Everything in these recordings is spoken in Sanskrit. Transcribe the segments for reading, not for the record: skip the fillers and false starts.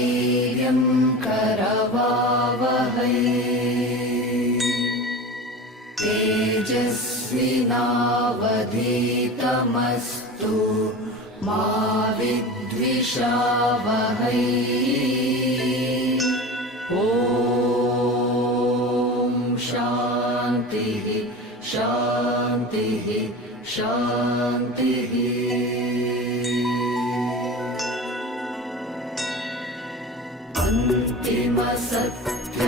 वीर्यं करवावहै तेजस्विनावधीतमस्तु मा विद्विषावहै। ॐ शान्तिः शान्तिः शान्तिः। अन्तिमसत्य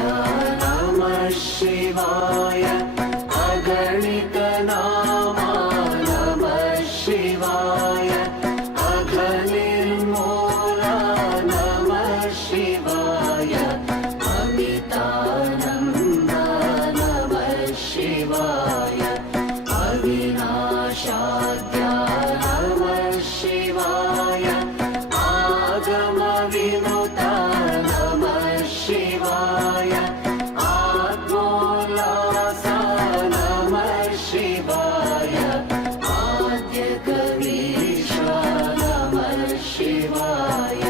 नमः शिवाय अगणितनामा नमः शिवाय अघनिर्मूला नमः शिवाय अमितानन्द नमः शिवाय अविनाशाद्या नमः शिवाय आगमविनुता नमः शिवाय आत्मोल्लासा नमः शिवाय आद्यकवीशा नमः शिवाय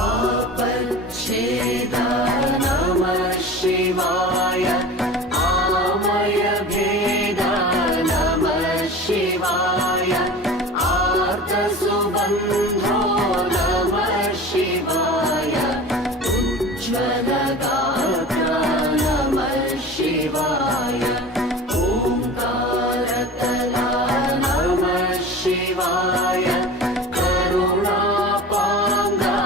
आपच्छेदा नमः शिवाय आमयभेदा नमः शिवाय आर्तसुबन्धो नमः शिवाय उज्ज्वलगात्रा नमः शिवाय ओंकारतला नमः शिवाय करुणापाङ्गा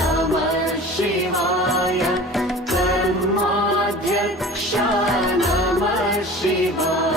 नमः शिवाय कर्माध्यक्षा नमः शिवाय